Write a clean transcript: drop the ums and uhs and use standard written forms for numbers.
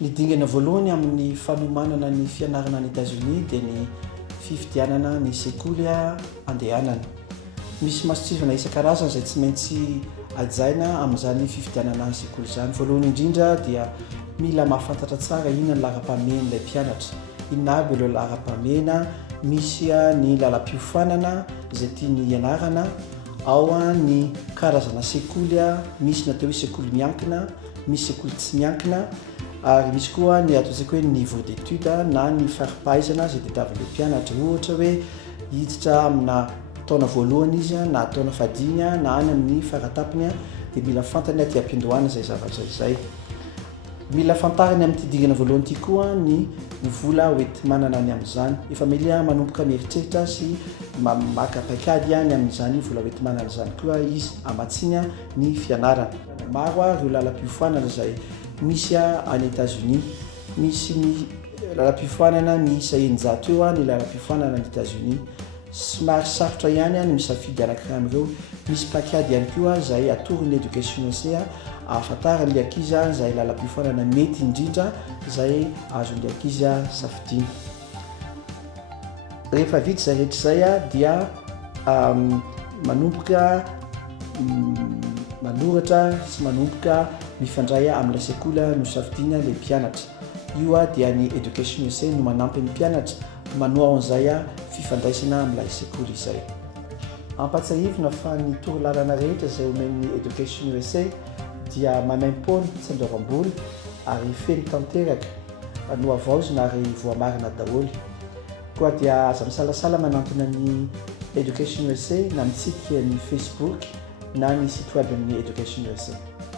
Ny dingana voalohany amin'ny fanomanana ny fianarana any États-Unis dia ny fifidianana ny sekoly andehanana. Misy masitsivana isan-karazany izay tsy maintsy ajaina amin'izany fifidianana ny sekoly izany. Voalohany indrindra dia mila mahafantatra tsara inona ny laharam-pahamehan'ilay mpianatra, inona aby ireo laharam-pahamehana, misy ny lalam-piofanana izay tiany ianarana, ao ny karazana sekoly, misy natao hoe sekoly miankina, misy sekoly tsy miankina, ary misy koa ny ataontsika hoe niveau d'étude na ny faripahaizana izay tadiavin'ilay mpianatra. Ohatra hoe hiditra amina taona voalohany izy na taona fahadimy na any amin'ny faratapiny dia mila fantany aty am-piandohana izay zavatra izay. Mila fantariny amin'ity dingana voalohany ity koa ny vola hoety manana ny amin'izany. Efa mila manomboka mieritreritra sy maka paikady any amin'izany vola hoety manana izany koa izy hamatsiana ny fianarana. Maro ireo lalam-piofanana izay misy any États-Unis. Misy ny lalam-piofanana miisa 900 eo ny lalam-piofanana any États-Unis. Somary sarotra ihany ny misafidy anankiray amin'ireo. Misy paikady ihany koa izay atoron'ny Education USA ahafantaran'ilay ankizy izay lalam-piofanana mety indrindra izay azon'ilay ankizy safidiana. Rehefa vita izay rehetra izay dia manomboka manoratra sy manomboka mifandray amin'ilay sekoly no safidiana ilay mpianatra. Io dia ny Education USA no manampy ny mpianatra manoao an'izay fifandraisana amin'ilay sekoly izay. Ampatsahivina fa ny torolalana rehetra izay omen'ny Education USA dia manaim-poana tsy andoavam-bola ary feno tanteraka no avaozina ary voamarina daholo. Koa dia aza misalasala manantona ny Education USA na mitsika ny Facebook na ny site web amin'ny Education USA.